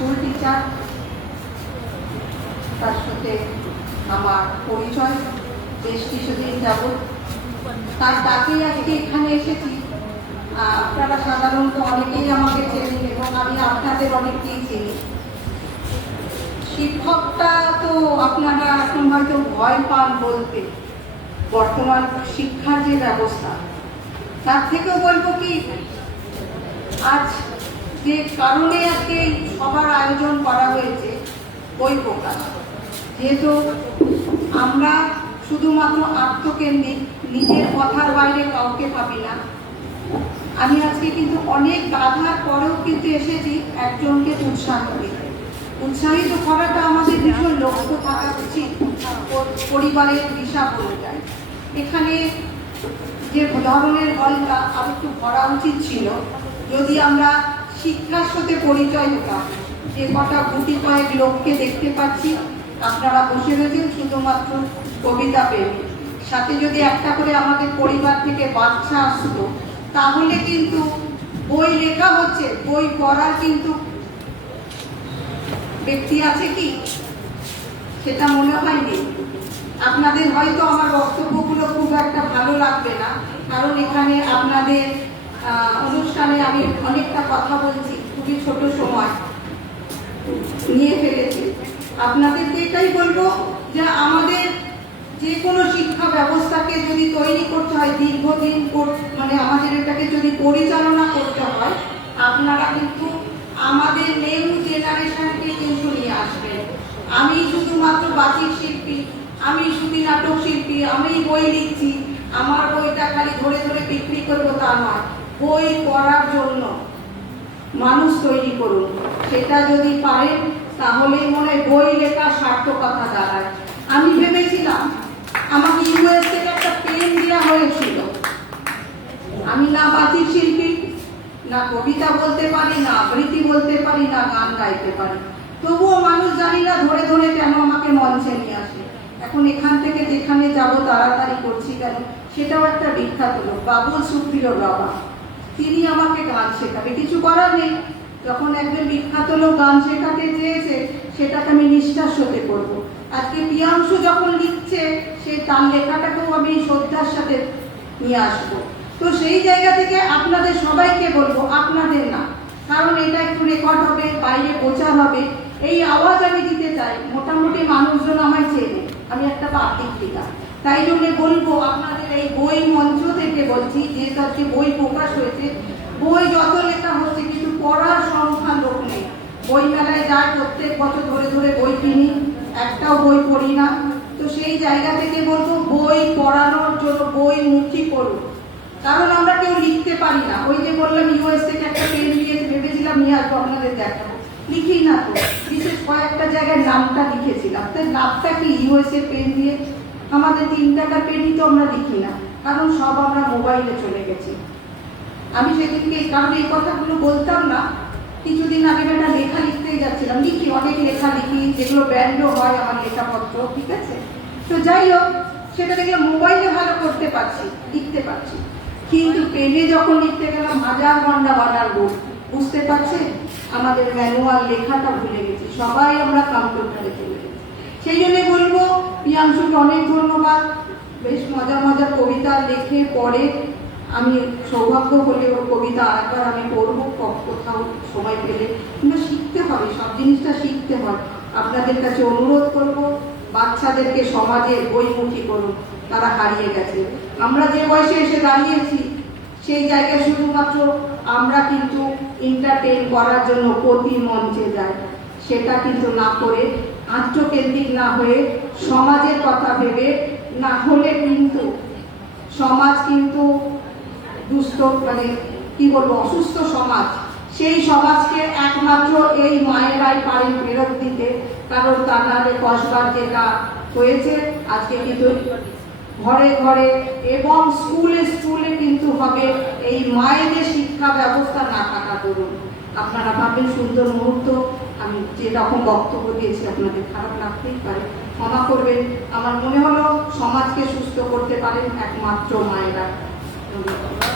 School teacher, তার সাথে আমার পরিচয় বেশ কিছুদিন যাবৎ। তার ডাকেই আজকে এখানে এসেছি। আপনারা সাধারণত অনেকেই আমাকে চেনেন এবং আমি আপনাদের অনেককেই চিনি। শিক্ষকটা তো আপনারা এখন হয়তো ভয় পান বলতে, বর্তমান শিক্ষার যে ব্যবস্থা, তার থেকেও বলবো কি, আজ যে কারণে আজকে এই সবার আয়োজন করা হয়েছে বই প্রকাশ, যেহেতু আমরা শুধুমাত্র আত্মকেন্দ্রিক, নিজের কথার বাইরে কাউকে ভাবি না। আমি আজকে কিন্তু অনেক বাধার পরেও কিন্তু এসেছি একজনকে উৎসাহ দিতে। উৎসাহিত করাটা আমাদের ভীষণ লক্ষ্য থাকা উচিত, পরিবারের দিশা বলে যায়। এখানে যে ধরনের হলটা আর একটু ভরা উচিত ছিল, যদি আমরা শিক্ষার সাথে পরিচয় হতাম। যে কটা গুটি কয়েক লোককে দেখতে পাচ্ছি, আপনারা বসে রয়েছেন শুধুমাত্র কবিতা প্রেমী, সাথে যদি একটা করে আমাদের পরিবার থেকে বাচ্চা আসতো, তাহলে কিন্তু বই লেখা হচ্ছে, বই পড়ার কিন্তু ব্যক্তি আছে কি, সেটা মনে হয়নি। আপনাদের হয়তো আমার বক্তব্যগুলো খুব একটা ভালো লাগবে না, কারণ এখানে আপনাদের অনুষ্ঠানে আমি অনেকটা কথা বলছি, খুবই ছোট সময় নিয়ে ফেলেছি। আপনাদেরকে এটাই বলবো যে আমাদের যে কোনো শিক্ষা ব্যবস্থাকে যদি তৈরি করতে হয়, দীর্ঘদিন মানে আমাদের এটাকে যদি পরিচালনা করতে হয়, আপনারা কিন্তু আমাদের নিউ জেনারেশনকে কিন্তু নিয়ে আসবেন। আমি শুধুমাত্র বাচিক শিল্পী, আমি শুধু নাটক শিল্পী, আমি বই লিখছি, আমার বইটা খালি ধরে ধরে বিক্রি করবো তা নয়। বই পড়ার জন্য মানুষ তৈরি করুন, সেটা যদি পারেন তাহলেই মনে হয় বই লেখার সার্থকতা দাঁড়ায়। আমি ভেবেছিলাম আমাকে ইউএস থেকে একটা পেন দেওয়া হয়েছিল। আমি না বাচিক শিল্পী, না কবিতা বলতে পারি, না আবৃত্তি বলতে পারি, না গান গাইতে পারি, তবুও মানুষ জানি না ধরে ধরে কেন আমাকে মঞ্চে নিয়ে আসে। এখন এখান থেকে যেখানে যাব তাড়াতাড়ি করছি কেন, সেটাও একটা বিখ্যাত লোক, বাবুল সুপ্রিয়র বাবা, তিনি আমাকে গান শেখাবে। কিছু করার নেই, যখন একজন বিখ্যাত লোক গান শেখাতে চেয়েছে, সেটাকে আমি নিষ্ঠার সাথে করবো। আজকে প্রিয়াংশু যখন লিখছে, সে তার লেখাটাকেও আমি শ্রদ্ধার সাথে নিয়ে আসবো। তো সেই জায়গা থেকে আপনাদের সবাইকে বলবো, আপনাদের না, কারণ এটা একটু রেকর্ড হবে, বাইরে প্রচার হবে, এই আওয়াজ আমি দিতে চাই। মোটামুটি মানুষজন আমায় চেনে, আমি একটা পাবলিক ফিগার, তাই জন্য বলবো আপনাদের এই বই মঞ্চ থেকে বলছি, যেহেতু আজকে বই প্রকাশ হয়েছে, বই যত লেখা হচ্ছে কিন্তু পড়ার সংখ্যা লোক নেই। বই মেলায় যায়, প্রত্যেক বছর ধরে ধরে বই কিনি, একটাও বই পড়ি না। তো সেই জায়গা থেকে বলবো বই পড়ানোর জন্য বই মুখী করুন, কারণ আমরা কেউ লিখতে পারি না। ওই যে বললাম ইউএস থেকে একটা পেন দিয়েছে, ভেবেছিলাম নিয়ে আসবো আপনাদের দেখাবো, লিখি না তো। বিশেষ কয়েকটা জায়গায় নামটা লিখেছিলাম, তাই নামটা কি ইউএস এর পেন দিয়ে, আমাদের 3 টাকার পেনই তো আমরা লিখি না, কারণ সব আমরা মোবাইলে চলে গেছি। আমি সেদিনকে কারণ এই কথাগুলো বলতাম না, কিছুদিন আগে একটা লেখা লিখতেই যাচ্ছিলাম, লিখি, অনেক লেখা লিখি, যেগুলো ব্যান্ডও হয় আমার লেখাপত্র, ঠিক আছে। তো যাই হোক, সেটা দেখলে মোবাইলে ভালো করতে পারছি, লিখতে পারছি, কিন্তু পেনে যখন লিখতে গেলাম হাজার ঘন্টা বানার বোর্ড, বুঝতে পারছে, আমাদের ম্যানুয়াল লেখাটা ভুলে গেছি, সবাই আমরা কম্পিউটারে চলে গেছি। সেই জন্য বলবো প্রিয়াংশুকে অনেক ধন্যবাদ, বেশ মজার মজার কবিতা লেখে পড়ে। আমি সৌভাগ্য হলে ওর কবিতা আরেকবার আমি পড়বো কোথাও সময় পেলে, কিন্তু শিখতে হবে, সব জিনিসটা শিখতে হয়। আপনাদের কাছে অনুরোধ করব, বাচ্চাদেরকে সমাজে বইমুখী করুন, তারা হারিয়ে গেছে। আমরা যে বয়সে এসে দাঁড়িয়েছি, সেই জায়গায় শুধুমাত্র আমরা কিন্তু এন্টারটেইন করার জন্য প্রতি মঞ্চে যাই, সেটা কিন্তু না করে, আত্মকেন্দ্রিক না হয়ে, সমাজের কথা ভেবে, না হলে কিন্তু সমাজ কিন্তু দুস্থ, মানে কি বলবো, অসুস্থ সমাজ, সেই সমাজকে একমাত্র এই মায়েরাই পারেন ফেরত দিতে। কারণ তার নামে কসবার যেটা হয়েছে, আজকে কিন্তু ঘরে ঘরে এবং স্কুলে স্কুলে কিন্তু হবে এই মায়েদের শিক্ষা ব্যবস্থা না থাকা করুন। আপনারা ভাবেন সুন্দর মুহূর্ত, আমি যেরকম বক্তব্য দিয়েছি আপনাদের খারাপ লাগতেই পারে, ক্ষমা করবেন। আমার মনে হলো সমাজকে সুস্থ করতে পারেন একমাত্র মায়েরা। ধন্যবাদ।